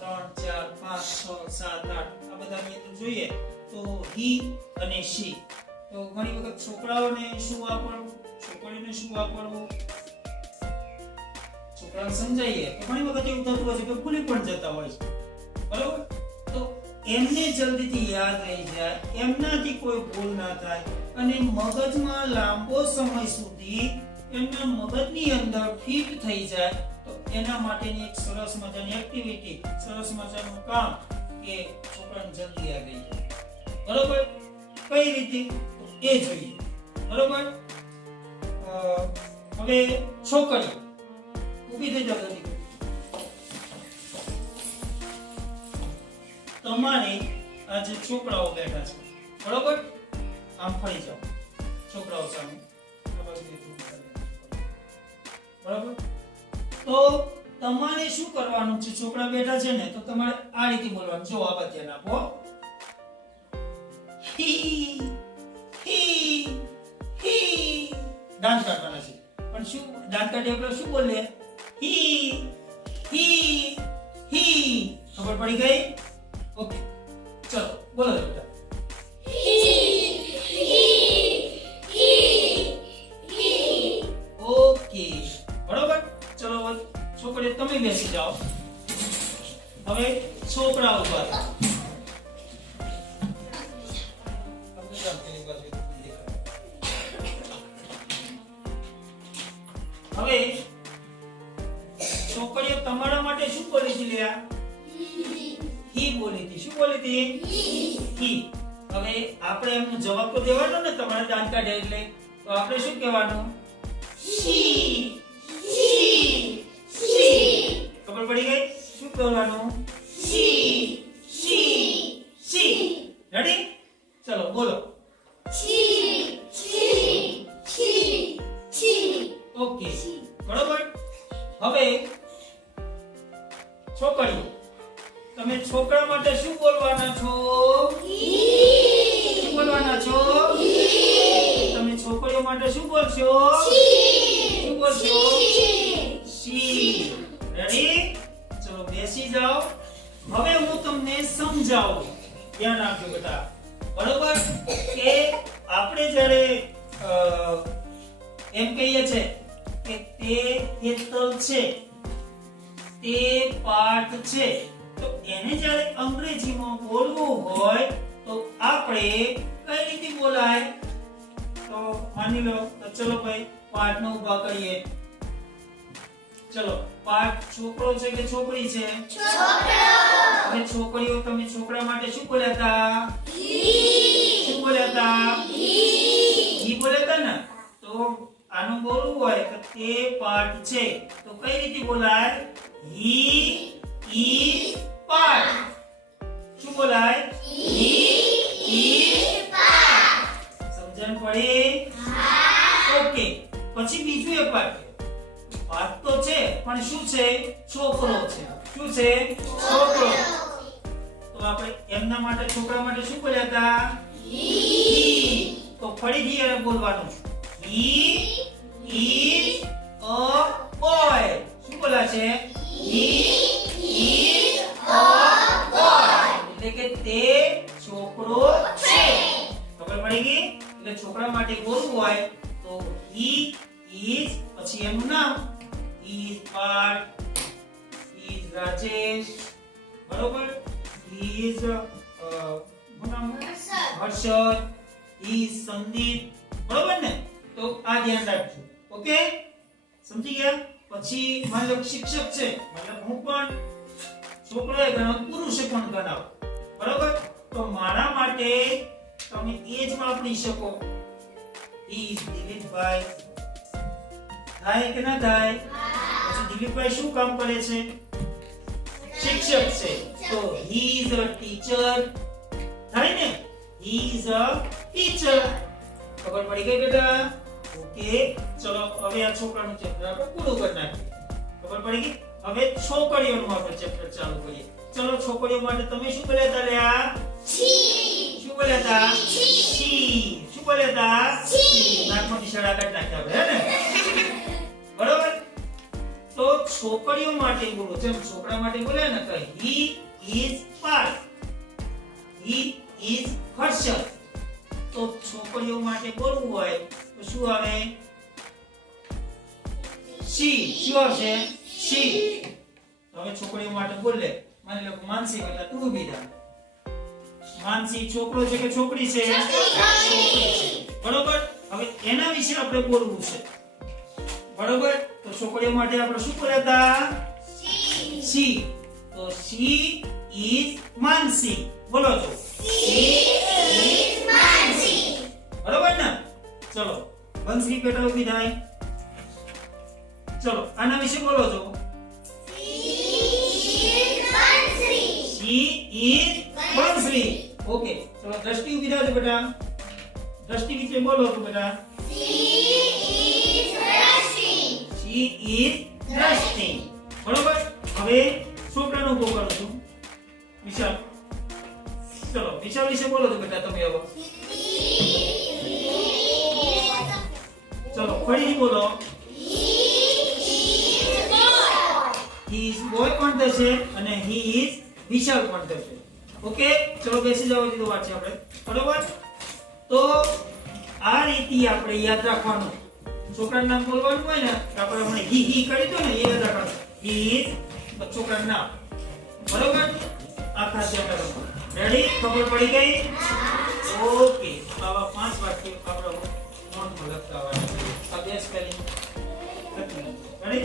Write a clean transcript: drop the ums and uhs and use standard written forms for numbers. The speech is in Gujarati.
3 4 5 6 7 8 આ બધા મિત્રો જોઈએ તો હી અને શી. તો ઘણી વખત છોકરાઓને શું વાપરવું, છોકરીઓને શું વાપરવું, છોકરાઓને સમજાવીએ તો ઘણી વખત એવું થતું હોય છે કે ભૂલી પણ જતા હોય છે, બરોબર? તો એમને જલ્દીથી યાદ રહી જાય, એમનાથી કોઈ ભૂલ ના થાય અને મગજમાં લાંબો સમય સુધી એમના મગજની અંદર ફિટ થઈ જાય, તો એના માટેની એક સરસ મજાની એક્ટિવિટી, સરસ મજાનું કામ કે છોકરાને જલ્દી યાદ રહી જાય, બરોબર? કઈ રીતે એ જોઈએ, બરોબર? હવે છોકરી ઊભી થઈ જાવ જલ્દી. તમારે આ જે છોકરાઓ બેઠા છે, બરોબર? આમ ફરી જાઓ છોકરાઓ સામે, બરોબર? તો તમારે શું કરવાનું છે? છોકરા બેઠા છે ને, તો તમારે આ રીતે બોલવાનું. જો આ ધ્યાન આપો. હી હી હી. દાંત કાઢવાના છે, પણ શું દાંત કાઢી આપણે શું બોલીએ? હી હી હી. ખબર પડી ગઈ? ઓકે, ચલો બોલો બેટા. ઓકે, બરોબર? ચલો છોકરીઓ તમે બેસી જાઓ. હવે છોકરા ઉભા થાઓ. હવે છોકરીઓ તમારા માટે શું બોલી હતી? લ્યા હી બોલી હતી. શું બોલી હતી? હી. હવે આપણે એમનો જવાબ તો દેવાનો ને, તમારે દાંત કાઢ્યા એટલે, તો આપણે શું કહેવાનું? શી શી શી. ખબર પડી ગઈ? શું બોલવાનું? શી શી શી. રેડી? ચલો બોલો. ઓકે, બરોબર? હવે છોકરીઓ, તમે છોકરા માટે શું બોલવાના છો? શું બોલવાના છો? તમે છોકરીઓ માટે શું બોલશો? શું બોલશો? શી. રેડી? ચલો બેસી જાઓ. હવે હું તમને સમજાવું, ધ્યાન રાખજો બેટા, બરોબર? કે આપણે જ્યારે એમ કહીએ છે કે તે હેતલ છે, તે પાઠ છે, તો એને જ્યારે અંગ્રેજીમાં બોલવું હોય તો આપણે કઈ રીતે બોલાય? તો માની લો, તો ચલો ભાઈ પાઠનો ઉભા કરીએ. ચલો, પાઠ છોકરો છે કે છોકરી છે? છોકરો. હવે છોકરીઓ, તમે છોકરા માટે શું બોલ્યા હતા? શું બોલ્યા હતા? હી બોલ્યા હતા ને? તો આનું બોલવું હોય તો તે પાઠ છે, તો કઈ રીતે બોલાય? હી ઈઝ પાઠ. શું બોલાય? હી ઈઝ પાઠ. સમજણ પડી? હા. ઓકે, પછી બીજું એક પાઠ. પાઠ તો છે, પણ શું છે? છોકરો છે. શું છે? છોકરો. તો આપણે એમના માટે, છોકરા માટે શું બોલ્યા હતા? હી. તો ફરીથી એને બોલવાનું. He is a boy. શું બોલા છે? He is a boy. એટલે કે તે છોકરો છે. ખબર પડી ગઈ? એટલે છોકરા માટે બોલવું હોય તો he is, પછી એનું નામ, he is Parth, he is Rajesh, બરોબર? he is Harshad, he is Sandeep, બરોબર ને? તો આ ધ્યાન રાખજો. ઓકે, સમજી ગયા? પછી માની લો શિક્ષક છે, મતલબ હું પણ છોકરાએ ગણાવ, પુરુષે પણ ગણાવ, બરોબર? તો મારા માટે તમે એજ વાપરી શકો. ઈ દિલીપભાઈ. થાય કે ના થાય? પછી દિલીપભાઈ શું કામ કરે છે? શિક્ષક છે. તો he is a teacher. થાય ને? he is a teacher. ખબર પડી ગઈ બેટા? ઓકે, ચલો હવે આ છોકરાનું ચેપ્ટર આપણે પૂરું કરી નાખીએ. ખબર પડી ગઈ? હવે છોકરીઓનું આપણે ચેપ્ટર ચાલુ કરીએ. ચલો છોકરીઓ માટે તમે શું બોલ્યા હતા? લ્યા છી. શું બોલ્યા હતા? છી. શું બોલ્યા હતા? છી. નાકમાંથી સડા કાઢી નાખ્યા આપણે, હે ને? બરોબર? તો છોકરીઓ માટે બોલો, જેમ છોકરા માટે બોલ્યા ને તો he is Parth, he is Harshad. તો છોકરીઓ માટે બોલવું હોય તો શું આવે? she. શું આવશે? she. તો હવે છોકરીઓ માટે બોલે, માની લો કે માનસી એટલે તું ઊભી થા. માનસી છોકરો છે કે છોકરી છે? છોકરી છે. બરોબર. હવે એના વિશે આપણે બોલવું છે. બરોબર. તો છોકરીઓ માટે આપણે શું બોલ્યા હતા? she. તો she is Mansi. બોલો તો. she is Mansi. બરોબર ને? ચલો બંસરી પેટા ઊભી થાય. ચલો આના વિશે બોલો છો. she is Bansri. ઓકે. ચલો દ્રષ્ટિ ઊભી થાજો બેટા. દ્રષ્ટિ વિશે બોલો તો બેટા. she is Drashti. બરોબર. હવે છોકરાનો ઉભો કરું છું. વિશાલ. ચલો વિશાલ વિશે બોલો તો બેટા તમે હવે. ચલો ફરીથી બોલો. he is boy પણ થશે અને he is વિશાલ પણ થશે. ઓકે. ચલો બેસી જાવ. જીતો વાત છે આપણે. બરોબર. તો આ રીતે આપણે યાદ રાખવાનું. છોકરાનું નામ બોલવાનું હોય ને તો આપણે હમણાં હી કરી દો ને એ યાદ રાખવાનું. he is છોકરાનું નામ. બરોબર. આ ખાસ યાદ રાખવાનું. રેડી? ખબર પડી ગઈ? ઓકે. આવા 5 વાક્યો આપણે નોટમાં લખતા આવવાનું. અભ્યાસ કરી. રેડી?